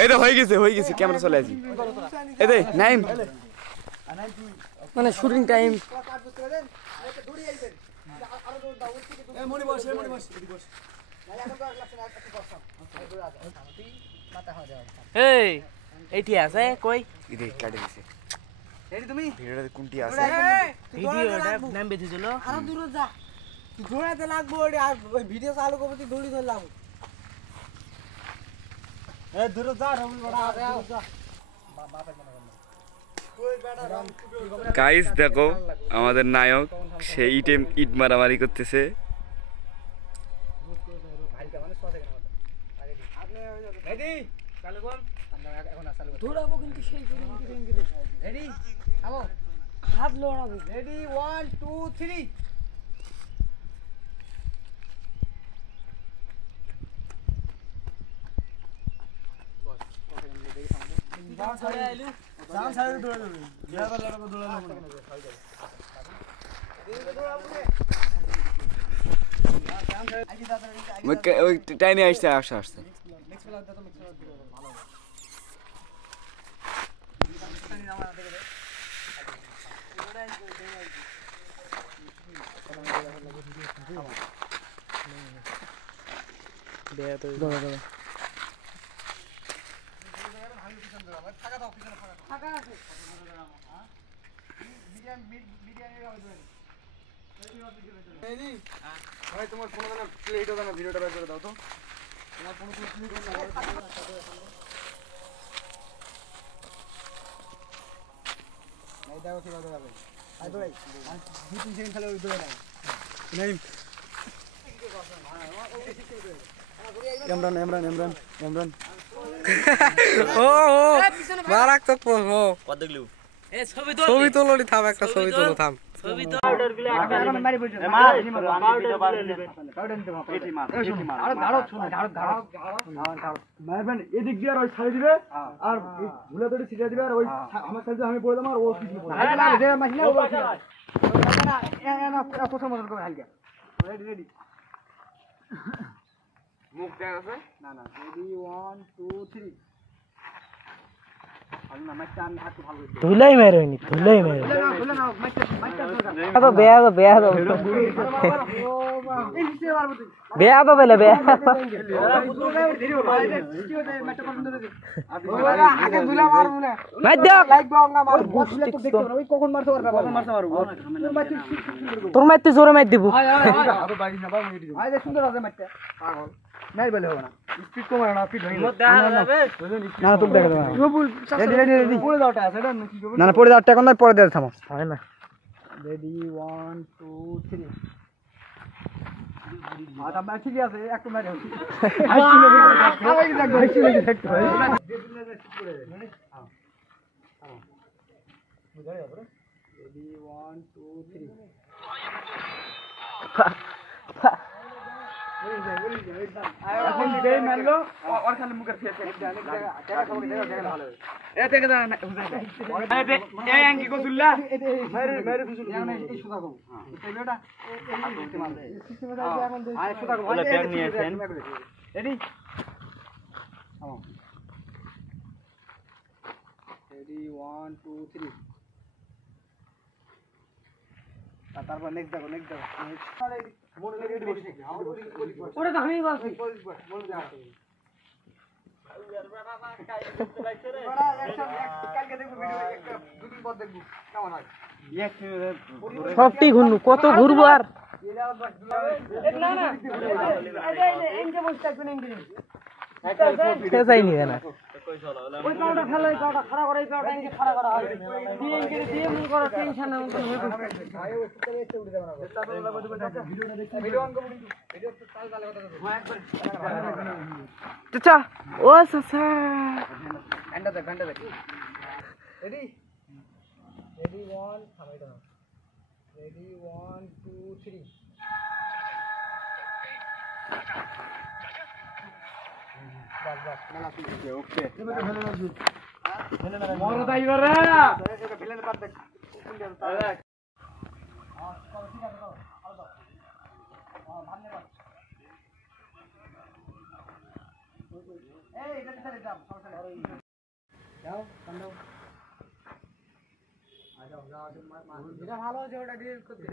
এই তো হয়ে গেছে ক্যামেরা চলে আসি এই দে নাইম মানে শুটিং টাইম এই এইটি আছে কই ইদে কাটে দিছে এই তুমি ভিডিওতে কোনটি আছে ভিডিওটা নাম বেঁধে দিল আরো দূরে যা তুই দৌড়াতে লাগবো আর ওই ভিডিও চালু করবি তুই দৌড়ি ধরে লাগবো এ দূরে যা রবি বড়া যা গাইস দেখো আমাদের নায়ক সে ইট মারামারি করতেছে দৌড়াবো কিন্তু সেই রেডি আবো হাত লড়াবো রেডি 1 2 3 जान सारे आइलु जान सारे दौड़ा दौड़ी ज्यादा लड़को दौड़ा लो ওই টাইনে আসছে আসছে নেক্সট বেলা দাও তো মিক্স ভালো দে তো দাও ফাঁকা আছে বিরিয়ানি ভাই তোমার ফোনে না প্লেটও না ভিডিওটা বের করে দাও তো তোমার ফোনে প্লেট না নাই দাও কি দাও ভাই আই তো ভাই 2-3 সেকেন্ড খালি ওই দৌড়ে নাই ইমরান ও মারাক তো ও কত দেখলু এ ছবি তোলো নি থাম একটা ছবি তোলো থাম ছবি তো অর্ডার গুলো একটা মারি বলছো মারবেন এদিক দিয়ে আর ওই ছাড়ি দিবে আর ভুলে ধরে ছিটিয়ে দিবে আর ওই আমার সাইডে আমি পড়ে দেব আর ও কিছু পড়ে যে মাসিনা ও না প্রথম মতন করে হালকা রেডি মুখ দেখা আছে না রেডি 1 2 3 আল্লাহ মাইটা আমি হাত ভালো করে ধুলাই মারোনি ধুলাই মারো তো বেয়া তো বেয়া তো বেলে বেয়া আগে ধুলা মারবো না মার দাও লাইক বাংলা মার বসলে তো দেখো ওই কখন মারতে পারবে কখন মারতে পারবো তোর মারতে জোরে মার দিব আরে বাড়ি না বাবু এটি আই দেখ সুন্দর আছে মারতে পাগল নাই বলে হবে না স্পিড কম না স্পিড হই না তুমি দেখো না রেডি পড়ে দাওটা আছে এটা কি করব না পড়ে দাও টাকা না পড়ে দাও থামো হয় না রেডি 1 2 3 আটা ম্যাচ ঠিক আছে একটু ম্যাচ হচ্ছে আই দেখো রেডি 1 2 3 এখন যেই মারলো আর খালি মুখের ফেস টাকা খাবো টাকা ভালো এ টাকা দাও না এই আঙ্কি গোসুল্লা মেরে গোসুল্লা এই সুদা কম এই বেটা এই মারবে সিস্টেমে যাই এখন আয় সুদা কম ওলা ব্যাগ নিয়েছেন রেডি রেডি 1 2 3 তারপর নেক্সট দেখো মনে লেগে রেডি বসে ওরে তো আমি বলছি বল যা কালকে দেখব ভিডিও একটা দুদিন পর দেখব কেমন হয় সবটি ঘুরনু কত ঘুরবো আর না না এই এনকে বসে থাকবেন এনকে সে যাইনি না ওই পাউডার ফেলে পাউডার খাড়া করে এই পাউডার এনকে খাড়া করা হবে দিয়ে এনকে দিয়ে মন করো টেনশন না মন হয়ে গেছে ভাই ও সুতরে এসে উঠে যাবে না ভিডিওটা দেখি ভিডিও অন করব কিন্তু ভিডিও তো চাল চালে কথা হ্যাঁ একবার চাচা ও চাচা ঘন্টা দেখ রেডি 1 থামাই দাও রেডি 1 2 3 বাস মেলা ঠিক ওকে মরো তাই রে এটা ভিলেন পাত দেখ কোন দেন তাই ঠিক আছে দাও আলো দাও ধন্যবাদ এই এটা ছেড়ে দাও যাও কান্দাও আ যাও যাও এটা ভালো আছে ওটা ডিলিট করতে